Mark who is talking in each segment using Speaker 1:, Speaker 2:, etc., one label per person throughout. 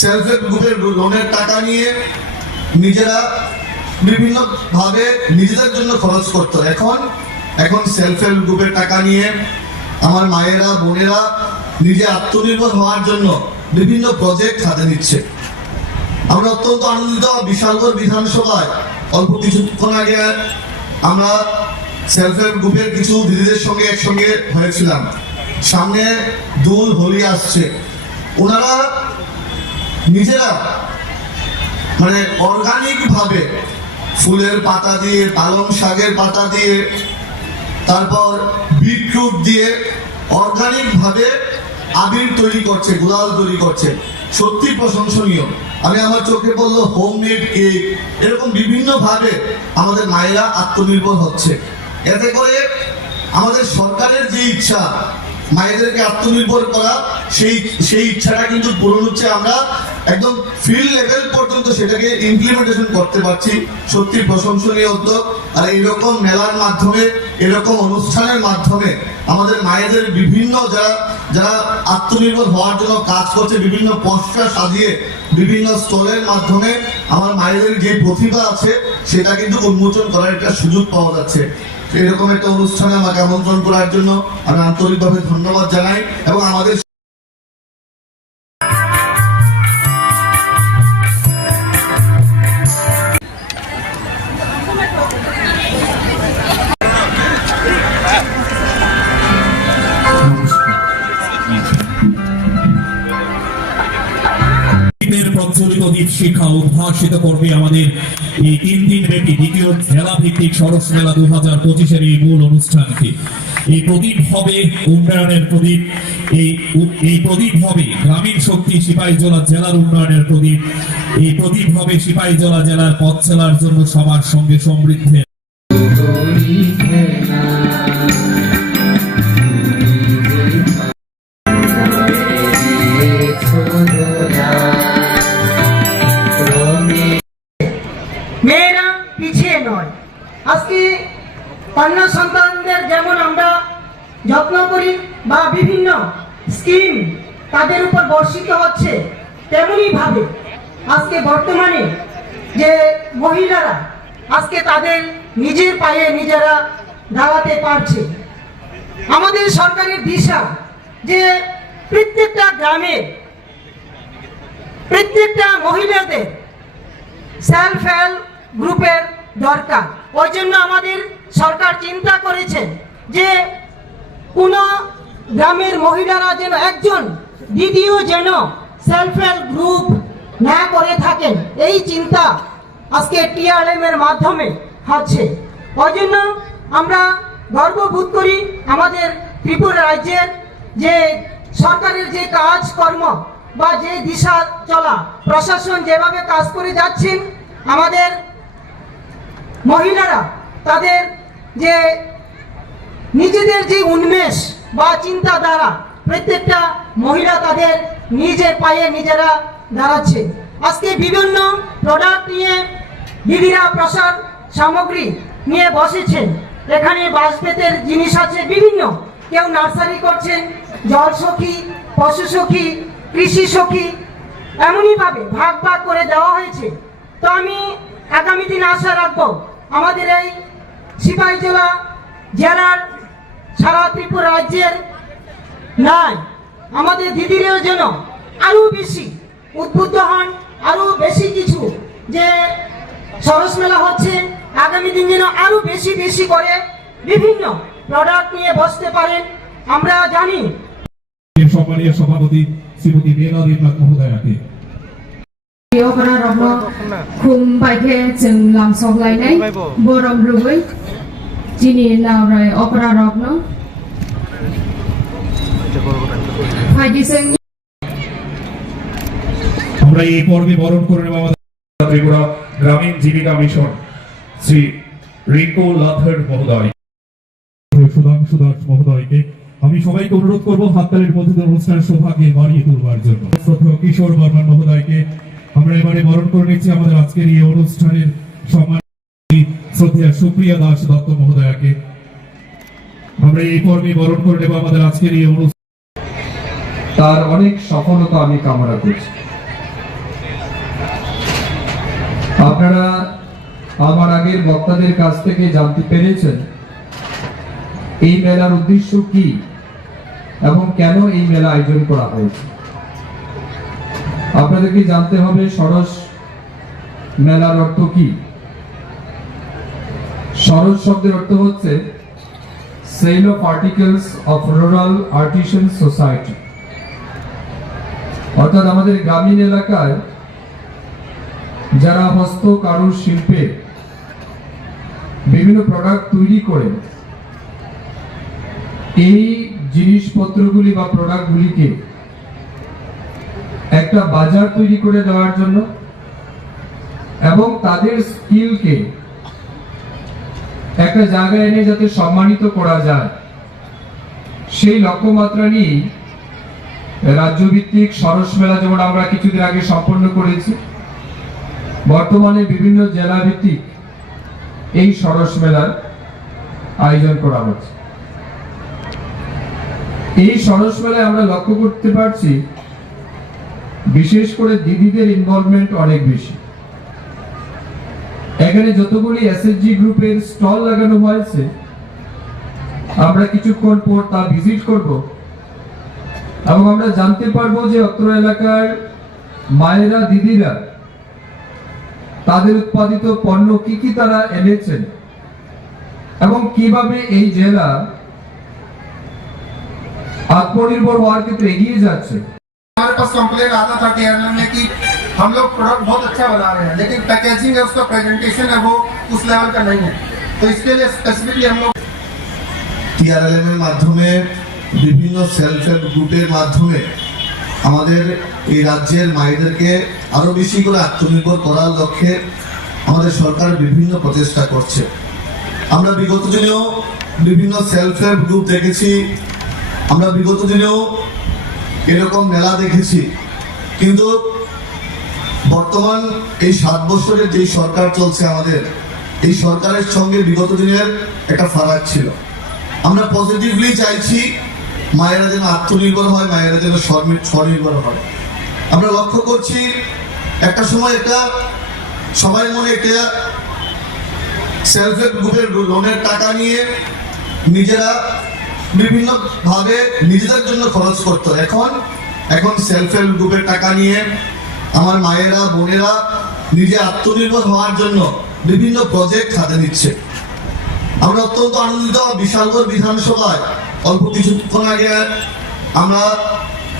Speaker 1: Self help গ্রুপের লোনের টাকা নিয়ে নিজেরা বিভিন্ন ভাবে নিজেদের জন্য খরচ করতো। এখন এখন সেলফ হেল্প গ্রুপের টাকা নিয়ে আমার মায়েরা, বোনেরা নিজে আত্মনির্ভর হওয়ার জন্য বিভিন্ন প্রজেক্ট হাতে নিচ্ছে। আমরা অত্যন্ত আনন্দিত বিশালগড় বিধানসভায় অল্প কিছুক্ষণ আগে আমরা সেলফ হেল্প গ্রুপের কিছু দিদিদের সঙ্গে একসঙ্গে হয়েছিলাম। সামনে দোল, হোলি আসছে। ওনারা নিজেরা মানে অর্গানিক ভাবে ফুলের পাতা দিয়ে, পালং শাকের পাতা দিয়ে, তারপর বিটরুট দিয়ে অর্গানিক ভাবে আবির তৈরি করছে, গুলাল তৈরি করছে। সত্যি প্রশংসনীয়। আমি আমার চোখে বলল হোম মেড কেক এরকম বিভিন্ন ভাবে আমাদের মায়েরা আত্মনির্ভর হচ্ছে। এতে করে আমাদের সরকারের যে ইচ্ছা, মায়েদেরকে আত্মনির্ভর করা, সেই সেই ইচ্ছাটা কিন্তু পূরণ হচ্ছে আমরা একদম ফিল্ড লেভেল পর্যন্ত সেটাকে ইমপ্লিমেন্টেশন করতে পারছি। সত্যি প্রশংসনীয় উদ্যোগ। আর এইরকম মেলার মাধ্যমে, এরকম অনুষ্ঠানের মাধ্যমে আমাদের মায়েদের বিভিন্ন যারা যারা আত্মনির্ভর হওয়ার জন্য কাজ করছে, বিভিন্ন পোস্টার সাজিয়ে, বিভিন্ন স্টলের মাধ্যমে আমার মায়েদের যে প্রতিভা আছে, সেটা কিন্তু উন্মোচন করার একটা সুযোগ পাওয়া যাচ্ছে। এরকম একটা অনুষ্ঠানে আমাকে আমন্ত্রণ করার জন্য আমি আন্তরিকভাবে ধন্যবাদ জানাই এবং আমাদের
Speaker 2: শিক্ষা উদ্ভাসিত করবে আমাদের এই তিন দিন ব্যাপী দ্বিতীয় জেলা ভিত্তিক সরস মেলা দু হাজার পঁচিশের এই মূল অনুষ্ঠানটি। এই প্রদীপ হবে উন্নয়নের প্রদীপ। এই এই প্রদীপ হবে গ্রামীণ শক্তি সিপাহীজলা জেলার উন্নয়নের প্রদীপ। এই প্রদীপ হবে সিপাহীজলা জেলার পথ জন্য সবার সঙ্গে সমৃদ্ধের।
Speaker 3: কন্যা সন্তানদের যেমন আমরা যত্ন করি বা বিভিন্ন স্কিম তাদের উপর বর্ষিত হচ্ছে তেমনই ভাবে আজকে বর্তমানে যে মহিলারা আজকে তাদের নিজের পায়ে নিজেরা দাঁড়াতে পারছে। আমাদের সরকারের দিশা যে প্রত্যেকটা গ্রামে প্রত্যেকটা মহিলাদের সেলফ হেল্প গ্রুপের দরকার। ওই জন্য আমাদের সরকার চিন্তা করেছে যে কোনো গ্রামের মহিলারা যেন একজন দিদিও যেন সেলফ হেল্প গ্রুপ না করে থাকেন। এই চিন্তা আজকে টিআরএম এর মাধ্যমে হচ্ছে। ওই জন্য আমরা গর্ববোধ করি আমাদের ত্রিপুরা রাজ্যের যে সরকারের যে কাজকর্ম বা যে দিশা চলা, প্রশাসন যেভাবে কাজ করে যাচ্ছেন, আমাদের মহিলারা তাদের যে নিজেদের যে উন্মেষ বা চিন্তাধারা, প্রত্যেকটা মহিলা তাদের নিজের পায়ে নিজেরা দাঁড়াচ্ছে। আজকে বিভিন্ন প্রোডাক্ট নিয়ে দিদিরা প্রসার সামগ্রী নিয়ে বসেছেন। এখানে বাঁশবেতের জিনিস আছে বিভিন্ন। কেউ নার্সারি করছেন জল সখী, পশু সখী, কৃষি সখী এমনইভাবে ভাগ ভাগ করে দেওয়া হয়েছে। তো আমি আগামী দিন আশা রাখব, আমাদের এই সিপাহীজলা জেলার সারা ত্রিপুরা রাজ্যের নাই আমাদের দিদিরেও যেন আরো বেশি উদ্বুদ্ধ হন আরো বেশি কিছু যে সরস মেলা হচ্ছে আগামী দিন যেন আরো বেশি বেশি করে বিভিন্ন প্রোডাক্ট নিয়ে বসতে পারেন আমরা জানি
Speaker 2: সম্মানীয় সভাপতি শ্রীমতী মেলা দেবনাথ মহোদয়াকে
Speaker 4: बेयावफोरा रबनो खुम बाइखे जों लामसगलायनाय बरम रुबै যিনি নাম রয় অপরারগ্ন
Speaker 2: আমরা এই পর্বে বরণ করে নেব আমাদের ত্রিপুরা গ্রামীণ জীবিকা মিশন, শ্রী রিকো লাথার মহোদয়। সুধাংশু দাস মহোদয়কে আমি সবাইকে অনুরোধ করব হাততালির মধ্যে অনুষ্ঠান শোভাকে বাড়িয়ে তুলবার জন্য। কিশোর বর্মন মহোদয়কে আমরা এবারে বরণ করে নিচ্ছি আমাদের আজকের এই অনুষ্ঠানের সম্মান শ্রদ্ধেয় সুপ্রিয়া দাস দত্ত মহোদয়াকে। আমরা এই পর্বে বরণ করে নেব আমাদের আজকের এই
Speaker 5: তার অনেক সফলতা আমি কামনা করছি। আপনারা আমার আগের বক্তাদের কাছ থেকে জানতে পেরেছেন, এই মেলার উদ্দেশ্য কি এবং কেন এই মেলা আয়োজন করা হয়েছে। আপনাদেরকে জানতে হবে সরস মেলার অর্থ কি। সরস শব্দের অর্থ হচ্ছে sale of articles of rural artisan society অর্থাৎ আমাদের গ্রামীণ এলাকায় যারা হস্ত কারুর শিল্পে বিভিন্ন প্রোডাক্ট তৈরি করে, এই জিনিসপত্রগুলি বা প্রোডাক্টগুলিকে একটা বাজার তৈরি করে দেওয়ার জন্য এবং তাদের স্কিলকে একটা জায়গায় এনে যাতে সম্মানিত করা যায়, সেই লক্ষ্যমাত্রা নিয়েই রাজ্যভিত্তিক সরস মেলা যেমন আমরা কিছুদিন আগে সম্পন্ন করেছি, বর্তমানে বিভিন্ন জেলা ভিত্তিক এই সরস মেলার আয়োজন করা হচ্ছে। এই সরস মেলায় আমরা লক্ষ্য করতে পারছি, বিশেষ করে দিদিদের ইনভলভমেন্ট অনেক বেশি। এখানে যতগুলি এসএসজি গ্রুপের স্টল লাগানো হয়েছে আমরা কিছুক্ষণ পর তা ভিজিট করব এবং আমরা জানতে পারবো যে অত্র এলাকার মায়েরা দিদিরা তাদের উৎপাদিত পণ্য কি কি তারা এনেছেন এবং কিভাবে এই জেলা আত্মনির্ভর হওয়ার ক্ষেত্রে এগিয়ে যাচ্ছে
Speaker 6: हमारे पास कंप्लेन आता था टीआरएल में कि हम लोग प्रोडक्ट बहुत अच्छा बना रहे हैं लेकिन पैकेजिंग है उसका प्रेजेंटेशन है वो उस लेवल का नहीं है तो इसके लिए स्पेसिफिकली हम लोग
Speaker 1: টিআরএলএম এর মাধ্যমে বিভিন্ন সেলফ হেল্প গ্রুপের মাধ্যমে আমাদের এই রাজ্যের মায়েদেরকে আরো বেশি করে আত্মনির্ভর করার লক্ষ্যে আমাদের সরকার বিভিন্ন প্রচেষ্টা করছে আমরা বিগত দিনেও বিভিন্ন সেলফ হেল্প গ্রুপ দেখেছি আমরা বিগত দিনেও এরকম মেলা দেখেছি কিন্তু বর্তমান এই সাত বছরের যে সরকার চলছে আমাদের, এই সরকারের সঙ্গে বিগত দিনের একটা ফারাক ছিল। আমরা পজিটিভলি চাইছি মায়েরা যেন আত্মনির্ভর হয়, মায়েরা যেন স্বনির্ভর- হয়। আমরা লক্ষ্য করছি একটা সময় এটা সবাই মনে একটা সেলফ হেল্প গ্রুপের লোনের টাকা নিয়ে নিজেরা বিভিন্ন ভাবে নিজেদের জন্য খরচ করতো। এখন এখন সেলফ হেল্প গ্রুপের টাকা নিয়ে আমার মায়েরা, বোনেরা নিজে আত্মনির্ভর হওয়ার জন্য বিভিন্ন প্রজেক্ট হাতে নিচ্ছে। আমরা অত্যন্ত আনন্দিত বিশালগড় বিধানসভায়। অল্প কিছুক্ষণ আগে আমরা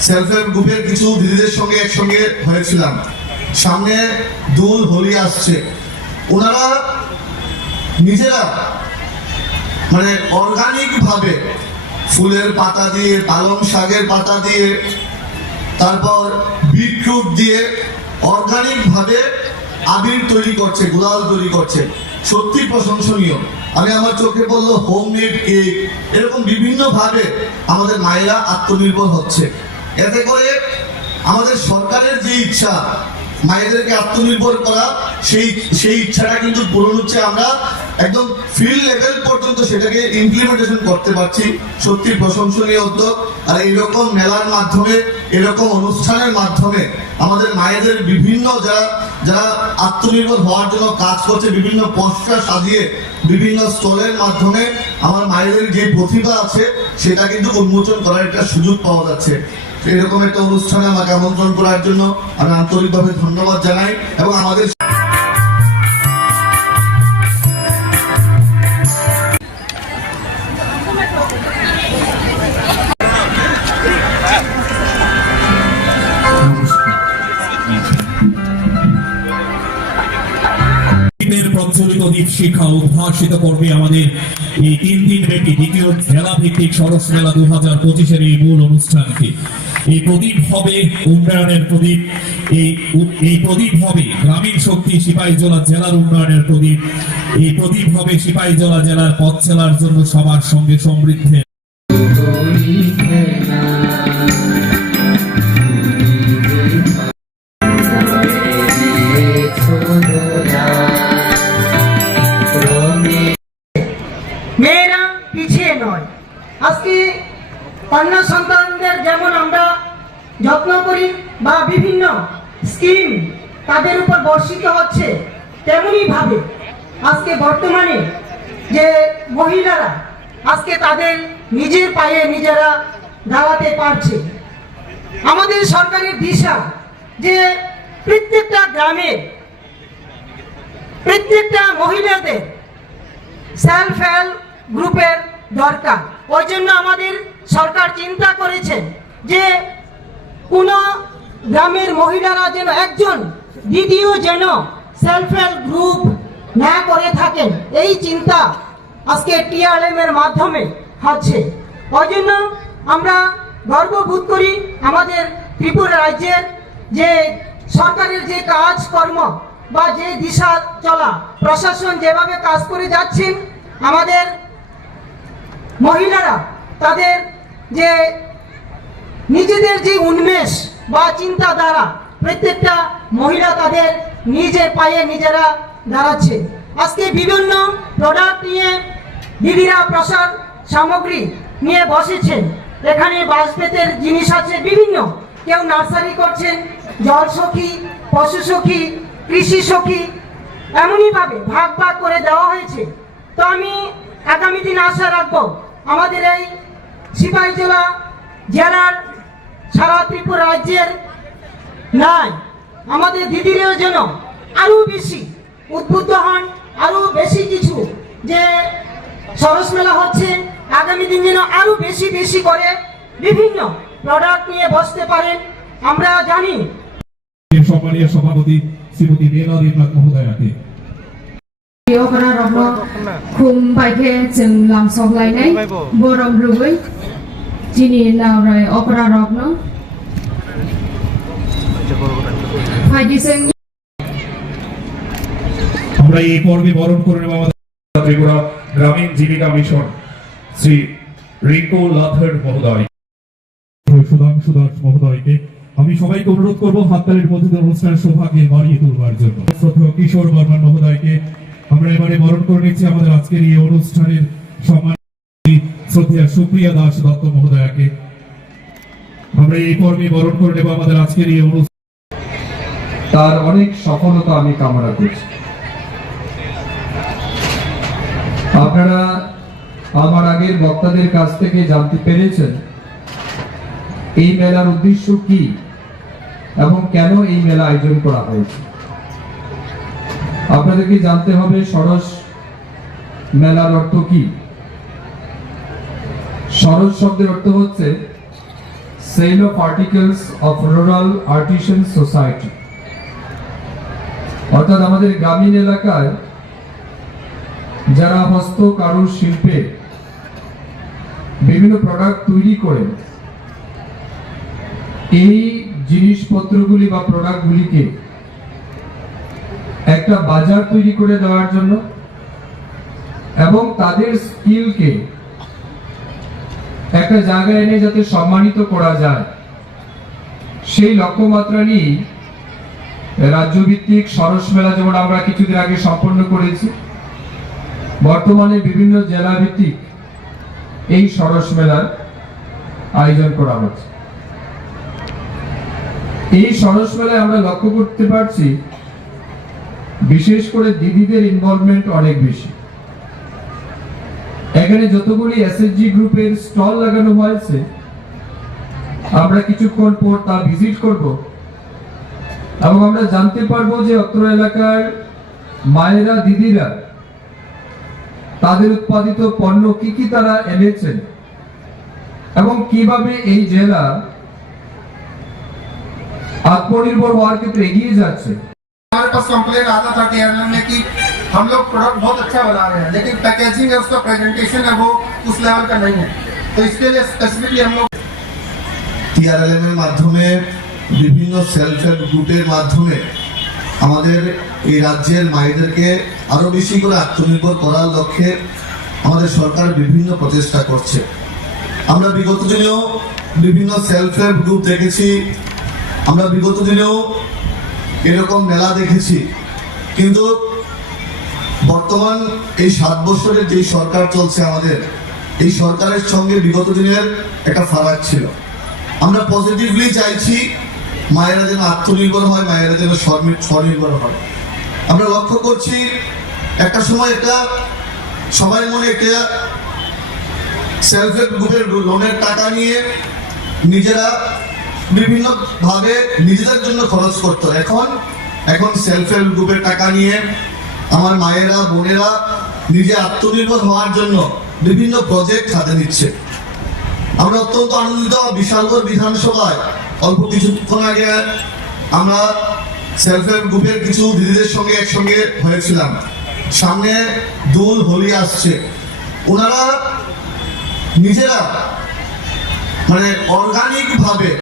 Speaker 1: সেলফ হেল্প গ্রুপের কিছু দিদিদের সঙ্গে একসঙ্গে হয়েছিলাম। সামনে দুল হোলি আসছে। ওনারা নিজেরা মানে অর্গানিক ভাবে ফুলের পাতা দিয়ে, পালং শাকের পাতা দিয়ে তারপর বিটরুট দিয়ে অর্গানিক ভাবে আবির তৈরি করছে গুলাল তৈরি করছে। সত্যি প্রশংসনীয়। আমি আমার চোখে বলল হোম মেড কেক এরকম বিভিন্ন ভাবে আমাদের মায়েরা আত্মনির্ভর হচ্ছে। এতে করে আমাদের সরকারের যে ইচ্ছা, মায়েদেরকে আত্মনির্ভর করা, সেই সেই ইচ্ছাটা কিন্তু পূরণ হচ্ছে। আমরা একদম ফিল্ড লেভেল পর্যন্ত সেটাকে ইমপ্লিমেন্টেশন করতে পারছি। সত্যি প্রশংসনীয় উদ্যোগ। আর এইরকম মেলার মাধ্যমে, এরকম অনুষ্ঠানের মাধ্যমে আমাদের মায়েদের বিভিন্ন যারা যারা আত্মনির্ভর হওয়ার জন্য কাজ করছে, বিভিন্ন পোস্টার সাজিয়ে, বিভিন্ন স্টলের মাধ্যমে আমার মায়েদের যে প্রতিভা আছে, সেটা কিন্তু উন্মোচন করার একটা সুযোগ পাওয়া যাচ্ছে। এরকম একটা অনুষ্ঠানে আমাকে আমন্ত্রণ করার জন্য আমি আন্তরিকভাবে ধন্যবাদ জানাই এবং আমাদের
Speaker 2: দ্বীপের প্রজ্বলিত দ্বীপ শিক্ষা উদ্ভাসিত করবে আমাদের এই তিন দিন ব্যাপী দ্বিতীয় জেলা ভিত্তিক সরস মেলা দু হাজার পঁচিশের এই মূল অনুষ্ঠানটি। এই প্রদীপ হবে উন্নয়নের প্রদীপ। এই এই প্রদীপ হবে গ্রামীণ শক্তি সিপাহীজলা জেলার উন্নয়নের প্রদীপ। এই প্রদীপ হবে সিপাহীজলা জেলার পথ চলার জন্য সবার সঙ্গে সমৃদ্ধের।
Speaker 3: তাদের উপর বর্ষিত হচ্ছে তেমনি ভাবে। আজকে বর্তমানে যে মহিলারা আজকে তাদের নিজের পায়ে নিজেরা দাঁড়াতে পারছে। আমাদের সরকারের দিশা যে প্রত্যেকটা গ্রামে প্রত্যেকটা মহিলাদের সেলফ হেল্প গ্রুপের দরকার। ওই জন্য আমাদের সরকার চিন্তা করেছেন যে কোনো গ্রামের মহিলারা যেন একজন দিদিও যেন সেলফ হেল্প গ্রুপ না করে থাকেন, এই চিন্তা আজকে টিআরএম এর মাধ্যমে হচ্ছে ওই জন্য আমরা গর্ববোধ করি আমাদের ত্রিপুরা রাজ্যের যে সরকারের যে কাজকর্ম বা যে দিশা চলা, প্রশাসন যেভাবে কাজ করে যাচ্ছেন, আমাদের মহিলারা তাদের যে নিজেদের যে উন্মেষ বা চিন্তাধারা প্রত্যেকটা মহিলা তাদের নিজের পায়ে নিজেরা দাঁড়াচ্ছে। আজকে বিভিন্ন প্রোডাক্ট নিয়ে দিদিরা প্রসাদ সামগ্রী নিয়ে বসেছেন। এখানে বাঁশবেতের জিনিস আছে বিভিন্ন। কেউ নার্সারি করছেন, জল সখী, পশু সখী, কৃষি সখী এমনইভাবে ভাগ ভাগ করে দেওয়া হয়েছে। তো আমি আগামী দিন আশা রাখব আমাদের এই সিপাহী জেলা জেলার সারা ত্রিপুরা রাজ্যের নাই আমাদের দিদিরেও যেন আরো বেশি উদ্বুদ্ধ হন আরো বেশি কিছু যে সরস মেলা হচ্ছে আগামী দিন যেন আরো বেশি বেশি করে বিভিন্ন প্রোডাক্ট নিয়ে বসতে পারেন আমরা জানি
Speaker 2: এর সম্মানীয় সভাপতি শ্রীমতী মেলা দেবনাথ মহোদয়াকে
Speaker 4: अकरा रग्न खुम बाइखे जों लामसलायनाय बरम रुबै जिनि नावराय अकरा रग्न फाइदिसों
Speaker 2: আমরা এই পর্বে বরণ করে নেব আমাদের ত্রিপুরা গ্রামীণ জীবিকা মিশন, শ্রী রিঙ্কু লাথর মহোদয়। সুধাংশু দাস মহোদয়কে আমি সবাইকে অনুরোধ করব হাততালির মধ্যে দিয়ে অনুষ্ঠানের সৌভাগ্যে বাড়িয়ে তুলবার জন্য। কিশোর বর্মন মহোদয়কে আমরা এবারে বরণ করে নিচ্ছি আমাদের আজকের এই অনুষ্ঠানের সম্মান শ্রদ্ধেয় সুপ্রিয়া দাস দত্ত মহোদয়াকে। আমরা এই পর্বে বরণ করে নেব আমাদের আজকের এই অনুষ্ঠান
Speaker 5: তার অনেক সফলতা আমি কামনা করছি। আপনারা আমার আগের বক্তাদের কাছ থেকে জানতে পেরেছেন, এই মেলার উদ্দেশ্য কি এবং কেন এই মেলা আয়োজন করা হয়েছে। আপনাদেরকে জানতে হবে সরস মেলার অর্থ কি। সরস শব্দের অর্থ হচ্ছে sale of articles of rural artisan society অর্থাৎ আমাদের গ্রামীণ এলাকায় যারা হস্ত কারু শিল্পে বিভিন্ন প্রোডাক্ট তৈরি করে, এই জিনিসপত্রগুলি বা প্রোডাক্টগুলিকে একটা বাজার তৈরি করে দেওয়ার জন্য এবং তাদের স্কিলকে একটা জায়গায় এনে যাতে সম্মানিত করা যায়, সেই লক্ষ্যমাত্রা নিয়েই রাজ্যভিত্তিক সরস মেলা যেমন আমরা কিছুদিন আগে সম্পন্ন করেছি, বর্তমানে বিভিন্ন জেলা ভিত্তিক এই সরস মেলার আয়োজন করা হচ্ছে। এই সরস মেলায় আমরা লক্ষ্য করতে পারছি, বিশেষ করে দিদিদের ইনভলভমেন্ট অনেক বেশি। এখানে যতগুলি এসএসজি গ্রুপের স্টল লাগানো হয়েছে, আমরা কিছুক্ষণ পর তা ভিজিট করব। এবং আমরা জানতে পারবো যে অত্র এলাকার মায়েরা দিদিরা তাদের উৎপাদিত পণ্য কি কি তারা এনেছেন এবং কিভাবে এই জেলা আত্মনির্ভর হওয়ার ক্ষেত্রে এগিয়ে যাচ্ছে
Speaker 6: हमारे पास कंप्लेन आता था टीआरएल में कि हम लोग प्रोडक्ट बहुत अच्छा बना रहे हैं लेकिन पैकेजिंग है उसका प्रेजेंटेशन है वो उस लेवल का नहीं है तो इसके लिए स्पेसिफिकली हम लोग
Speaker 1: টিআরএলএম এর মাধ্যমে বিভিন্ন সেলফ হেল্প গ্রুপের মাধ্যমে আমাদের এই রাজ্যের মায়েদেরকে আরও বেশি করে আত্মনির্ভর করার লক্ষ্যে আমাদের সরকার বিভিন্ন প্রচেষ্টা করছে। আমরা বিগত দিনেও বিভিন্ন সেলফ হেল্প গ্রুপ দেখেছি। আমরা বিগত দিনেও এরকম মেলা দেখেছি। কিন্তু বর্তমান এই সাত বছরের যে সরকার চলছে আমাদের, এই সরকারের সঙ্গে বিগত দিনের একটা ফারাক ছিল। আমরা পজিটিভলি চাইছি মায়েরা যেন আত্মনির্ভর হয়, মায়েরা যেন স্বনির্ভর হয়। আমরা লক্ষ্য করছি, একটা সময় একটা, সবাই মনে একটা সেলফ হেল্প গ্রুপের লোনের টাকা নিয়ে নিজেরা বিভিন্ন ভাবে নিজেদের জন্য খরচ করতো এখন এখন সেলফ হেল্প গ্রুপের টাকা নিয়ে আমার মায়েরা, বোনেরা নিজে আত্মনির্ভর হওয়ার জন্য বিভিন্ন প্রজেক্ট হাতে নিচ্ছে। আমরা অত্যন্ত আনন্দিত, বিশালগড় বিধানসভায় অল্প কিছুক্ষণ আগে আমরা সেলফ হেল্প গ্রুপের কিছু দিদিদের সঙ্গে একসঙ্গে হয়েছিলাম। সামনে দোল, হোলি আসছে। ওনারা নিজেরা মানে অর্গানিক ভাবে